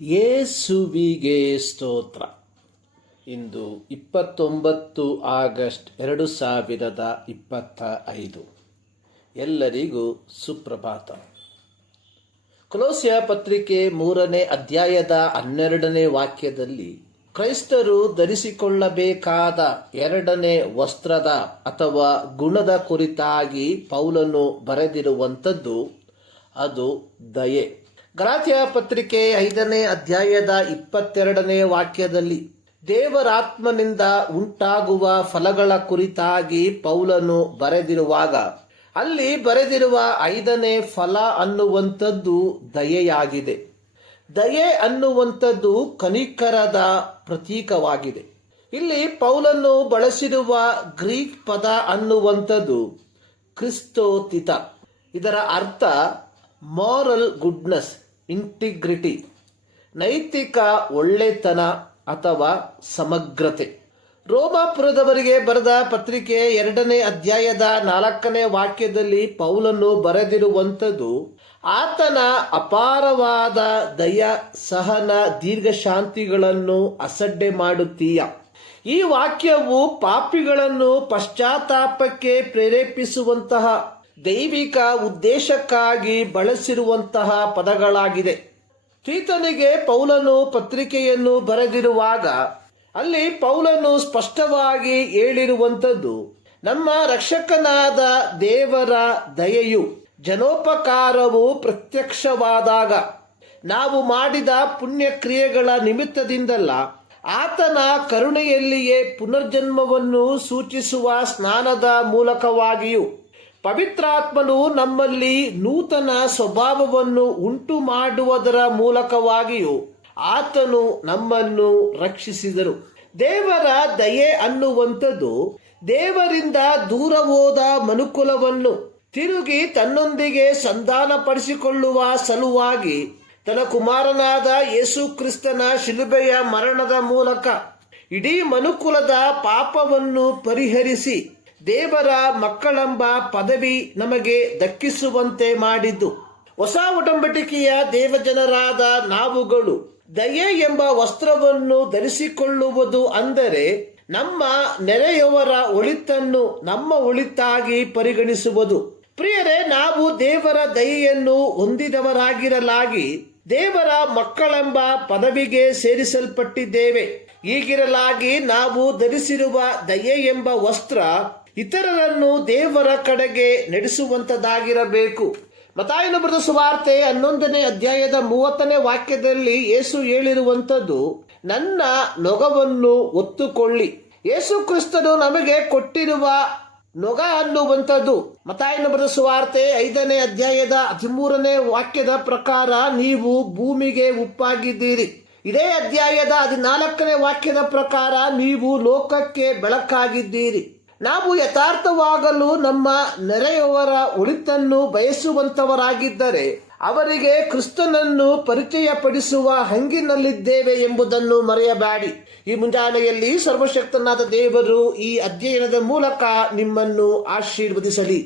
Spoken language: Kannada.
ಯೇಸುವಿಗೆ ಸ್ತೋತ್ರ. ಇಂದು 29 ಆಗಸ್ಟ್ 2025. ಎಲ್ಲರಿಗೂ ಸುಪ್ರಭಾತ. ಕೊಲೋಸ್ಯ ಪತ್ರಿಕೆ 3ನೇ ಅಧ್ಯಾಯದ 12ನೇ ವಾಕ್ಯದಲ್ಲಿ ಕ್ರೈಸ್ತರು ಧರಿಸಿಕೊಳ್ಳಬೇಕಾದ 2ನೇ ವಸ್ತ್ರದ ಅಥವಾ ಗುಣದ ಕುರಿತಾಗಿ ಪೌಲನು ಬರೆದಿರುವಂಥದ್ದು ಅದು ದಯೆ. ಗಲಾತ್ಯ ಪತ್ರಿಕೆ 5ನೇ ಅಧ್ಯಾಯದ 22ನೇ ವಾಕ್ಯದಲ್ಲಿ ದೇವರಾತ್ಮನಿಂದ ಉಂಟಾಗುವ ಫಲಗಳ ಕುರಿತಾಗಿ ಪೌಲನು ಬರೆದಿರುವಾಗ ಅಲ್ಲಿ ಬರೆದಿರುವ 5ನೇ ಫಲ ಅನ್ನುವಂಥದ್ದು ದಯೆಯಾಗಿದೆ. ದಯೆ ಅನ್ನುವಂಥದ್ದು ಕನಿಕರದ ಪ್ರತೀಕವಾಗಿದೆ. ಇಲ್ಲಿ ಪೌಲನು ಬಳಸಿರುವ ಗ್ರೀಕ್ ಪದ ಅನ್ನುವಂಥದ್ದು ಕ್ರಿಸ್ತೋತಿತ. ಇದರ ಅರ್ಥ ಮಾರಲ್ ಗುಡ್ನೆಸ್, ಇಂಟಿಗ್ರಿಟಿ, ನೈತಿಕ ಒಳ್ಳೆತನ ಅಥವಾ ಸಮಗ್ರತೆ. ರೋಮಾಪುರದವರಿಗೆ ಬರೆದ ಪತ್ರಿಕೆ 2ನೇ ಅಧ್ಯಾಯದ 4ನೇ ವಾಕ್ಯದಲ್ಲಿ ಪೌಲನು ಬರೆದಿರುವಂಥದ್ದು ಆತನ ಅಪಾರವಾದ ದಯ, ಸಹನ, ದೀರ್ಘಶಾಂತಿಗಳನ್ನು ಅಸಡ್ಡೆ ಮಾಡುತ್ತೀಯ. ಈ ವಾಕ್ಯವು ಪಾಪಿಗಳನ್ನು ಪಶ್ಚಾತ್ತಾಪಕ್ಕೆ ಪ್ರೇರೇಪಿಸುವಂತಹ ದೈವಿಕ ಉದ್ದೇಶಕ್ಕಾಗಿ ಬಳಸಿರುವಂತಹ ಪದಗಳಾಗಿದೆ. ತೀತನಿಗೆ ಪೌಲನು ಪತ್ರಿಕೆಯನ್ನು ಬರೆದಿರುವಾಗ ಅಲ್ಲಿ ಪೌಲನು ಸ್ಪಷ್ಟವಾಗಿ ಹೇಳಿರುವಂಥದ್ದು ನಮ್ಮ ರಕ್ಷಕನಾದ ದೇವರ ದಯೆಯು, ಜನೋಪಕಾರವು ಪ್ರತ್ಯಕ್ಷವಾದಾಗ ನಾವು ಮಾಡಿದ ಪುಣ್ಯಕ್ರಿಯೆಗಳ ನಿಮಿತ್ತದಿಂದಲ್ಲ, ಆತನ ಕರುಣೆಯಲ್ಲಿಯೇ ಪುನರ್ಜನ್ಮವನ್ನು ಸೂಚಿಸುವ ಸ್ನಾನದ ಮೂಲಕವಾಗಿಯೂ ಪವಿತ್ರಾತ್ಮನು ನಮ್ಮಲ್ಲಿ ನೂತನ ಸ್ವಭಾವವನ್ನು ಉಂಟು ಮಾಡುವುದರ ಮೂಲಕವಾಗಿಯೂ ಆತನು ನಮ್ಮನ್ನು ರಕ್ಷಿಸಿದರು. ದೇವರ ದಯೆ ಅನ್ನುವಂಥದ್ದು ದೇವರಿಂದ ದೂರ ಹೋದ ಮನುಕುಲವನ್ನು ತಿರುಗಿ ತನ್ನೊಂದಿಗೆ ಸಂಧಾನಪಡಿಸಿಕೊಳ್ಳುವ ಸಲುವಾಗಿ ತನ್ನ ಕುಮಾರನಾದ ಯೇಸು ಕ್ರಿಸ್ತನ ಶಿಲುಬೆಯ ಮರಣದ ಮೂಲಕ ಇಡೀ ಮನುಕುಲದ ಪಾಪವನ್ನು ಪರಿಹರಿಸಿ ದೇವರ ಮಕ್ಕಳೆಂಬ ಪದವಿ ನಮಗೆ ದಕ್ಕಿಸುವಂತೆ ಮಾಡಿದ್ದು. ಹೊಸ ಒಡಂಬಡಿಕೆಯ ದೇವಜನರಾದ ನಾವುಗಳು ದಯೆ ಎಂಬ ವಸ್ತ್ರವನ್ನು ಧರಿಸಿಕೊಳ್ಳುವುದು ಅಂದರೆ ನಮ್ಮ ನೆರೆಯವರ ಒಳಿತನ್ನು ನಮ್ಮ ಒಳಿತಾಗಿ ಪರಿಗಣಿಸುವುದು. ಪ್ರಿಯರೇ, ನಾವು ದೇವರ ದಯೆಯನ್ನು ಹೊಂದಿದವರಾಗಿರಲಾಗಿ ದೇವರ ಮಕ್ಕಳೆಂಬ ಪದವಿಗೆ ಸೇರಿಸಲ್ಪಟ್ಟಿದ್ದೇವೆ. ಹೀಗಿರಲಾಗಿ ನಾವು ಧರಿಸಿರುವ ದಯೆ ಎಂಬ ವಸ್ತ್ರ ಇತರರನ್ನು ದೇವರ ಕಡೆಗೆ ನಡೆಸುವಂತದ್ದಾಗಿರಬೇಕು. ಮತ್ತಾಯನ ಬರೆದ ಸುವಾರ್ತೆ 11ನೇ ಅಧ್ಯಾಯದ 30ನೇ ವಾಕ್ಯದಲ್ಲಿ ಯೇಸು ಹೇಳಿರುವಂಥದ್ದು ನನ್ನ ನೊಗವನ್ನು ಒತ್ತುಕೊಳ್ಳಿ. ಯೇಸು ಕ್ರಿಸ್ತನು ನಮಗೆ ಕೊಟ್ಟಿರುವ ನೊಗ ಅನ್ನುವಂಥದ್ದು ಮತ್ತಾಯನ ಬರೆದ ಸುವಾರ್ತೆ 5ನೇ ಅಧ್ಯಾಯದ 13ನೇ ವಾಕ್ಯದ ಪ್ರಕಾರ ನೀವು ಭೂಮಿಗೆ ಉಪ್ಪಾಗಿದ್ದೀರಿ. ಇದೇ ಅಧ್ಯಾಯದ 14ನೇ ವಾಕ್ಯದ ಪ್ರಕಾರ ನೀವು ಲೋಕಕ್ಕೆ ಬೆಳಕಾಗಿದ್ದೀರಿ. ನಾವು ಯಥಾರ್ಥವಾಗಲು ನಮ್ಮ ನೆರೆಯವರ ಒಳಿತನ್ನು ಬಯಸುವಂತವರಾಗಿದ್ದರೆ ಅವರಿಗೆ ಕ್ರಿಸ್ತನನ್ನು ಪರಿಚಯಪಡಿಸುವ ಹಂಗಿನಲ್ಲಿದ್ದೇವೆ ಎಂಬುದನ್ನು ಮರೆಯಬೇಡಿ. ಈ ಮುಂಜಾನೆಯಲ್ಲಿ ಸರ್ವಶಕ್ತನಾದ ದೇವರು ಈ ಅಧ್ಯಯನದ ಮೂಲಕ ನಿಮ್ಮನ್ನು ಆಶೀರ್ವದಿಸಲಿ.